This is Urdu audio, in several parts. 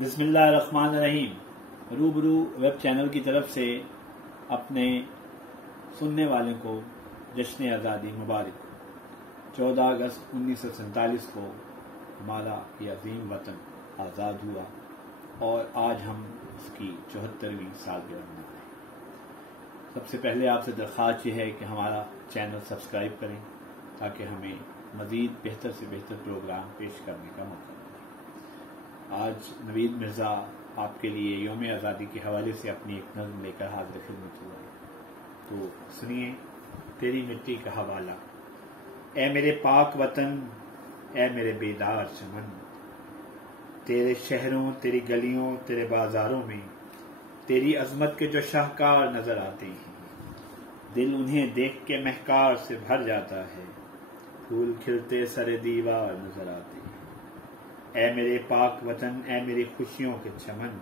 بسم اللہ الرحمن الرحیم۔ روبرو ویب چینل کی طرف سے اپنے سننے والوں کو جشن آزادی مبارک۔ 14 اگست 1947 کو ہمارا یہ عظیم وطن آزاد ہوا اور آج ہم اس کی 74ویں سالگرہ منا رہے ہیں۔ سب سے پہلے آپ سے درخواست یہ ہے کہ ہمارا چینل سبسکرائب کریں تاکہ ہمیں مزید بہتر سے بہتر پروگرام پیش کرنے کا موقع ملے۔ آج نوید مرزا آپ کے لیے یوم آزادی کے حوالے سے اپنی ایک نظم لے کر حاضر خدمت ہوا ہے، تو سنیے تیری مٹی کا حوالہ۔ اے میرے پاک وطن، اے میرے بیدار چمن، تیرے شہروں، تیری گلیوں، تیرے بازاروں میں تیری عظمت کے جو شاہکار نظر آتے ہیں، دل انہیں دیکھ کے مہکار سے بھر جاتا ہے، پھول کھلتے سر دیوار نظر آتے ہیں۔ اے میرے پاک وطن، اے میری خوشیوں کے چمن،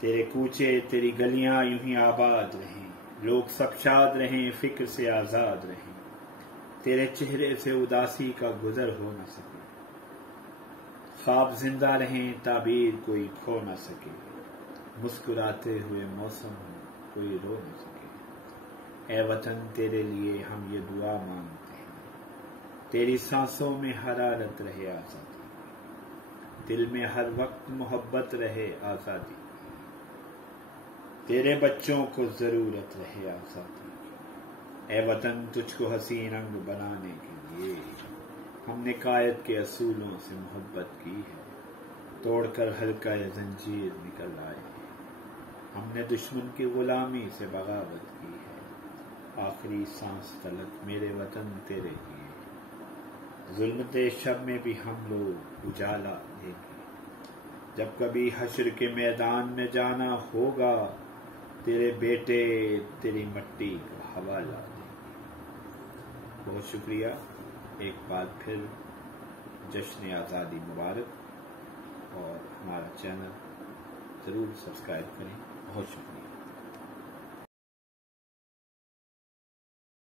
تیرے کوچے، تیری گلیاں یوں ہی آباد رہیں، لوگ سب شاد رہیں، فکر سے آزاد رہیں، تیرے چہرے سے اداسی کا گزر ہو نہ سکے، خواب زندہ رہیں، تعبیر کوئی کھو نہ سکے، مسکراتے ہوئے موسم کوئی رو نہ سکے۔ اے وطن، تیرے لیے ہم یہ دعا مانگتے ہیں، تیری سانسوں میں حرارت رہے آزادی، دل میں ہر وقت محبت رہے آزادی، تیرے بچوں کو ضرورت رہے آزادی۔ اے وطن، تجھ کو حسین رنگ بنانے کے لیے ہم نے قائد کے اصولوں سے محبت کی ہے، توڑ کر ہلکا یہ زنجیر نکل آئے، ہم نے دشمن کی غلامی سے بغاوت کی ہے، آخری سانس تلک میرے وطن تیرے لیے، ظلمت شب میں بھی ہم لوگ اجالا دیں گے، جب کبھی حشر کے میدان میں جانا ہوگا، تیرے بیٹے تیری مٹی کا حوالہ دیں گے۔ بہت شکریہ، ایک بار پھر جشن آزادی مبارک، اور ہمارا چینل ضرور سبسکرائب کریں۔ بہت شکریہ۔